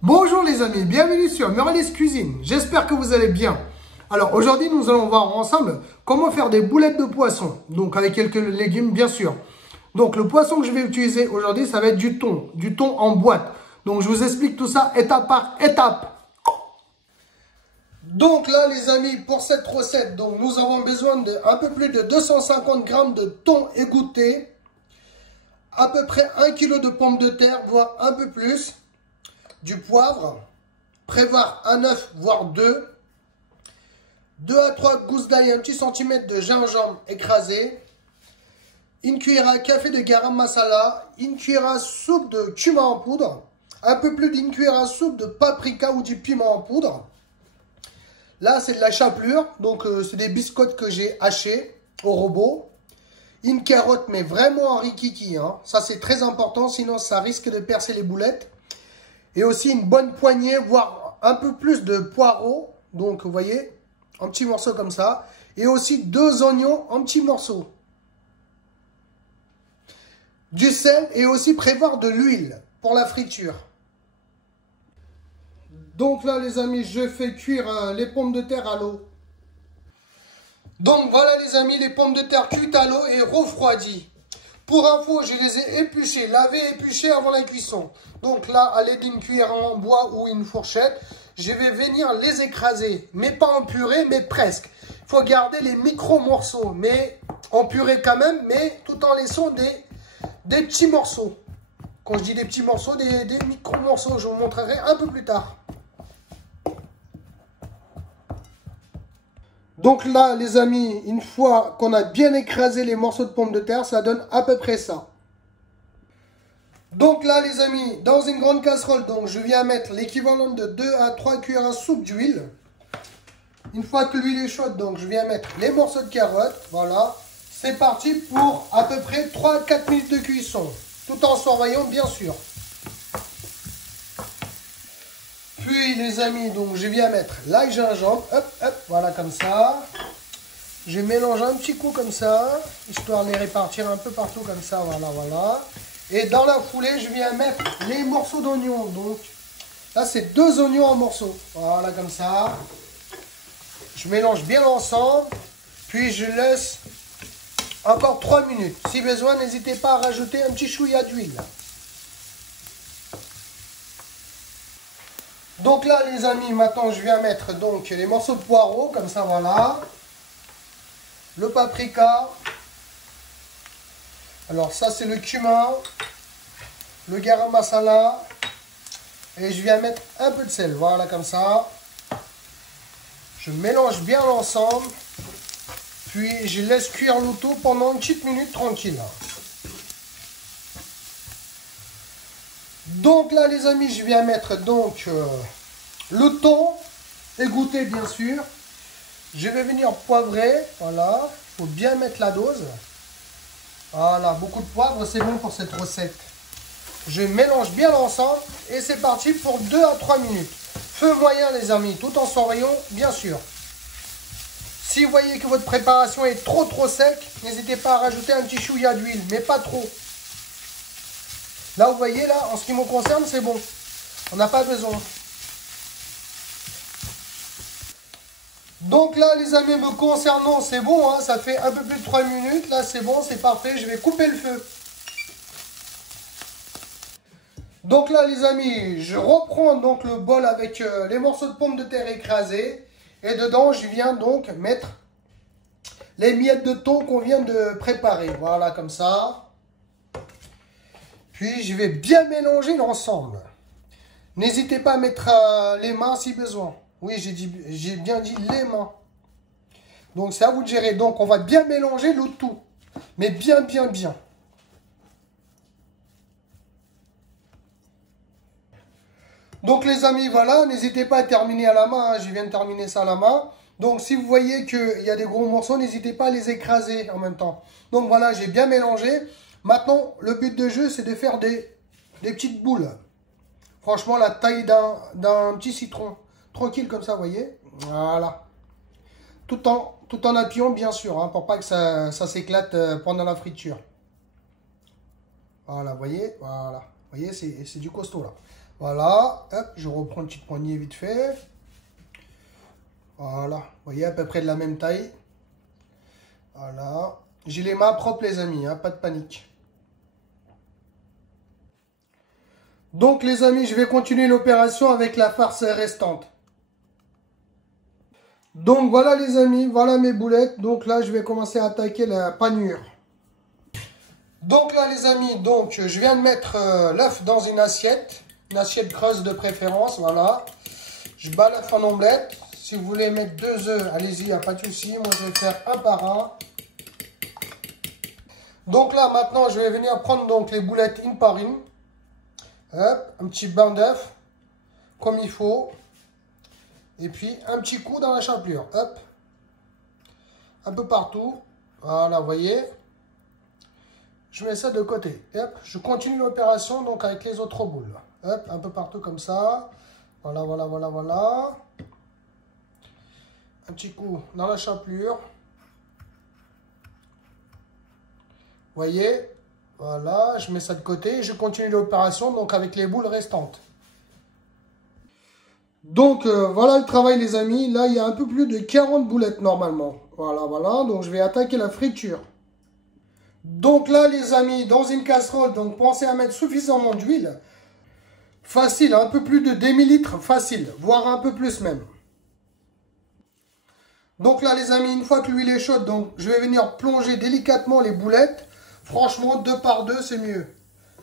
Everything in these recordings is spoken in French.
Bonjour les amis, bienvenue sur Merlis Cuisine, j'espère que vous allez bien. Alors aujourd'hui nous allons voir ensemble comment faire des boulettes de poisson, donc avec quelques légumes bien sûr. Donc le poisson que je vais utiliser aujourd'hui ça va être du thon en boîte. Donc je vous explique tout ça étape par étape. Donc là les amis, pour cette recette, donc nous avons besoin de un peu plus de 250 g de thon égoutté, à peu près 1 kg de pommes de terre, voire un peu plus. Du poivre, prévoir un œuf, voire deux, 2 à 3 gousses d'ail, un petit centimètre de gingembre écrasé, une cuillère à café de garam masala, une cuillère à soupe de cumin en poudre, un peu plus d'une cuillère à soupe de paprika ou du piment en poudre. Là, c'est de la chapelure, donc c'est des biscottes que j'ai hachées au robot. Une carotte, mais vraiment en rikiki, hein. Ça, c'est très important, sinon ça risque de percer les boulettes. Et aussi une bonne poignée, voire un peu plus de poireaux. Donc, vous voyez, en petits morceaux comme ça. Et aussi 2 oignons en petits morceaux. Du sel et aussi prévoir de l'huile pour la friture. Donc là, les amis, je fais cuire les pommes de terre à l'eau. Donc voilà, les amis, les pommes de terre cuites à l'eau et refroidies. Pour info, je les ai épluchées, lavées et épluchées avant la cuisson. Donc là, à l'aide d'une cuillère en bois ou une fourchette, je vais venir les écraser. Mais pas en purée, mais presque. Il faut garder les micro-morceaux, mais en purée quand même, mais tout en laissant des petits morceaux. Quand je dis des petits morceaux, des micro-morceaux, je vous montrerai un peu plus tard. Donc là, les amis, une fois qu'on a bien écrasé les morceaux de pommes de terre, ça donne à peu près ça. Donc là, les amis, dans une grande casserole, donc je viens mettre l'équivalent de 2 à 3 cuillères à soupe d'huile. Une fois que l'huile est chaude, donc je viens mettre les morceaux de carotte. Voilà. C'est parti pour à peu près 3 à 4 minutes de cuisson. Tout en surveillant, bien sûr. Puis, les amis, donc je viens mettre l'ail gingembre. Hop, hop, voilà comme ça. Je mélange un petit coup comme ça, histoire de les répartir un peu partout comme ça, voilà, voilà. Et dans la foulée, je viens mettre les morceaux d'oignons. Donc là, c'est 2 oignons en morceaux. Voilà, comme ça. Je mélange bien l'ensemble. Puis je laisse encore 3 minutes. Si besoin, n'hésitez pas à rajouter un petit chouïa d'huile. Donc là, les amis, maintenant, je viens mettre donc les morceaux de poireaux, comme ça, voilà. Le paprika. Alors ça, c'est le cumin. Le garam masala. Et je viens mettre un peu de sel. Voilà, comme ça. Je mélange bien l'ensemble. Puis, je laisse cuire le tout pendant une petite minute tranquille. Donc là, les amis, je viens mettre donc le thon égoutté, bien sûr. Je vais venir poivrer, voilà. Il faut bien mettre la dose. Voilà, beaucoup de poivre, c'est bon pour cette recette. Je mélange bien l'ensemble et c'est parti pour 2 à 3 minutes. Feu moyen, les amis, tout en surveillant, bien sûr. Si vous voyez que votre préparation est trop sec, n'hésitez pas à rajouter un petit chouïa d'huile, mais pas trop. Là, vous voyez, là, en ce qui me concerne, c'est bon. On n'a pas besoin. Donc là, les amis, me concernant, c'est bon, hein, ça fait un peu plus de 3 minutes. Là, c'est bon, c'est parfait. Je vais couper le feu. Donc là, les amis, je reprends donc le bol avec les morceaux de pommes de terre écrasés. Et dedans, je viens donc mettre les miettes de thon qu'on vient de préparer. Voilà, comme ça. Puis, je vais bien mélanger l'ensemble. N'hésitez pas à mettre les mains si besoin. Oui, j'ai bien dit les mains. Donc, c'est à vous de gérer. Donc, on va bien mélanger le tout. Mais bien. Donc, les amis, voilà. N'hésitez pas à terminer à la main. Hein. Je viens de terminer ça à la main. Donc, si vous voyez qu'il y a des gros morceaux, n'hésitez pas à les écraser en même temps. Donc, voilà, j'ai bien mélangé. Maintenant, le but de jeu, c'est de faire des petites boules. Franchement, la taille d'un petit citron. Tranquille comme ça, vous voyez. Voilà. Tout en appuyant, bien sûr, hein, pour pas que ça s'éclate pendant la friture. Voilà, vous voyez. Voilà. Vous voyez, c'est du costaud, là. Voilà, hop, je reprends une petite poignée vite fait. Voilà, vous voyez, à peu près de la même taille. Voilà. J'ai les mains propres, les amis, hein, pas de panique. Donc, les amis, je vais continuer l'opération avec la farce restante. Donc, voilà, les amis, voilà mes boulettes. Donc là, je vais commencer à attaquer la panure. Donc là, les amis, donc, je viens de mettre l'œuf dans une assiette creuse de préférence, voilà. Je bats l'œuf en omelette. Si vous voulez mettre 2 œufs, allez-y, il n'y a pas de souci. Moi, je vais faire un par un. Donc là, maintenant, je vais venir prendre donc les boulettes une par une. Hop, un petit bain d'œuf, comme il faut. Et puis, un petit coup dans la chapelure. Hop, un peu partout. Voilà, vous voyez. Je mets ça de côté. Hop, je continue l'opération donc avec les autres boules. Hop, un peu partout comme ça. Voilà, voilà, voilà, voilà. Un petit coup dans la chapelure. Voyez, voilà, je mets ça de côté et je continue l'opération donc avec les boules restantes. Donc voilà le travail les amis, là il y a un peu plus de 40 boulettes normalement. Voilà, voilà, donc je vais attaquer la friture. Donc là les amis, dans une casserole, donc pensez à mettre suffisamment d'huile. Facile, un peu plus de demi-litre, facile, voire un peu plus même. Donc là les amis, une fois que l'huile est chaude, donc je vais venir plonger délicatement les boulettes. Franchement, 2 par 2, c'est mieux.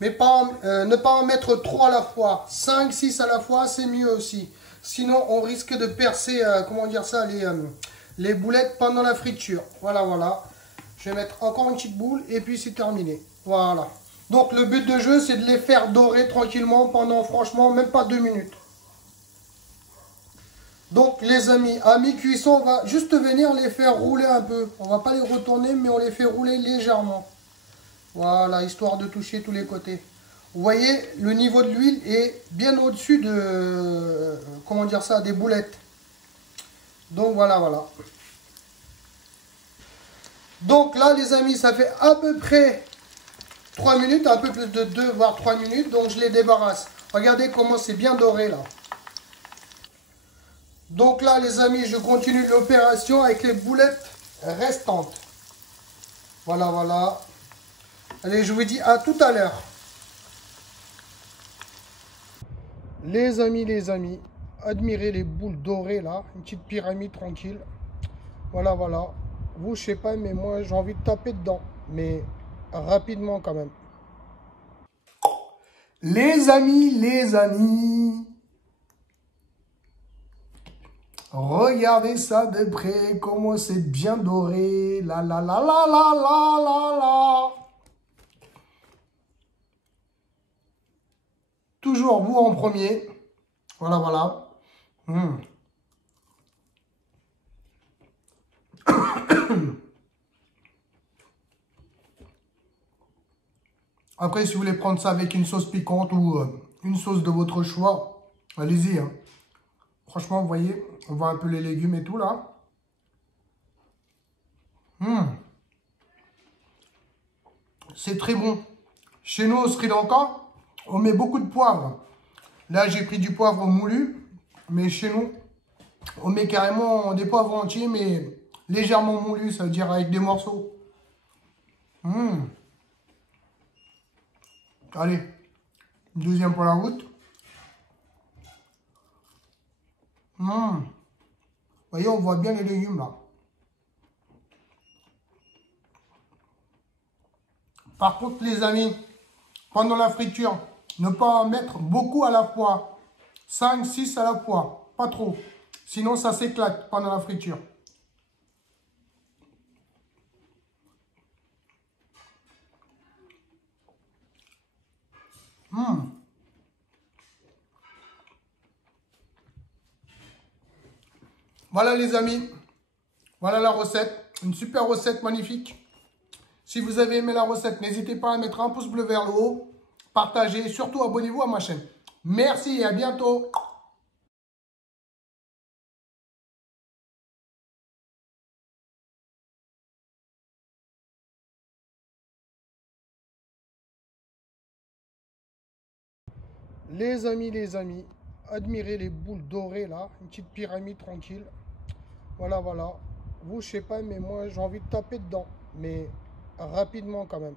Mais pas ne pas en mettre 3 à la fois. 5, 6 à la fois, c'est mieux aussi. Sinon, on risque de percer, comment dire ça, les boulettes pendant la friture. Voilà, voilà. Je vais mettre encore une petite boule et puis c'est terminé. Voilà. Donc, le but de jeu, c'est de les faire dorer tranquillement pendant, franchement, même pas 2 minutes. Donc, les amis, à mi-cuisson, on va juste venir les faire rouler un peu. On va pas les retourner, mais on les fait rouler légèrement. Voilà, histoire de toucher tous les côtés. Vous voyez, le niveau de l'huile est bien au-dessus de, comment dire ça, des boulettes. Donc voilà, voilà. Donc là, les amis, ça fait à peu près 3 minutes, un peu plus de 2 voire 3 minutes. Donc je les débarrasse. Regardez comment c'est bien doré là. Donc là, les amis, je continue l'opération avec les boulettes restantes. Voilà, voilà. Allez, je vous dis à tout à l'heure. Les amis, admirez les boules dorées là, une petite pyramide tranquille. Voilà, voilà. Vous, je sais pas, mais moi j'ai envie de taper dedans, mais rapidement quand même. Les amis, regardez ça de près, comment c'est bien doré. La la la la la la la la. Toujours vous en premier. Voilà, voilà. Après, si vous voulez prendre ça avec une sauce piquante ou une sauce de votre choix, allez-y. Hein. Franchement, vous voyez, on voit un peu les légumes et tout là. C'est très bon. Chez nous, au Sri Lanka, on met beaucoup de poivre. Là, j'ai pris du poivre moulu. Mais chez nous, on met carrément des poivres entiers, mais légèrement moulus, ça veut dire avec des morceaux. Allez, deuxième pour la route. Vous voyez, on voit bien les légumes là. Par contre, les amis, pendant la friture, ne pas en mettre beaucoup à la fois. 5, 6 à la fois, pas trop. Sinon, ça s'éclate pendant la friture. Voilà les amis, voilà la recette. Une super recette magnifique. Si vous avez aimé la recette, n'hésitez pas à mettre un pouce bleu vers le haut, partagez et surtout abonnez-vous à ma chaîne. Merci et à bientôt. les amis, admirez les boules dorées là, une petite pyramide tranquille. Voilà, voilà. Vous, je sais pas, mais moi j'ai envie de taper dedans, mais rapidement quand même.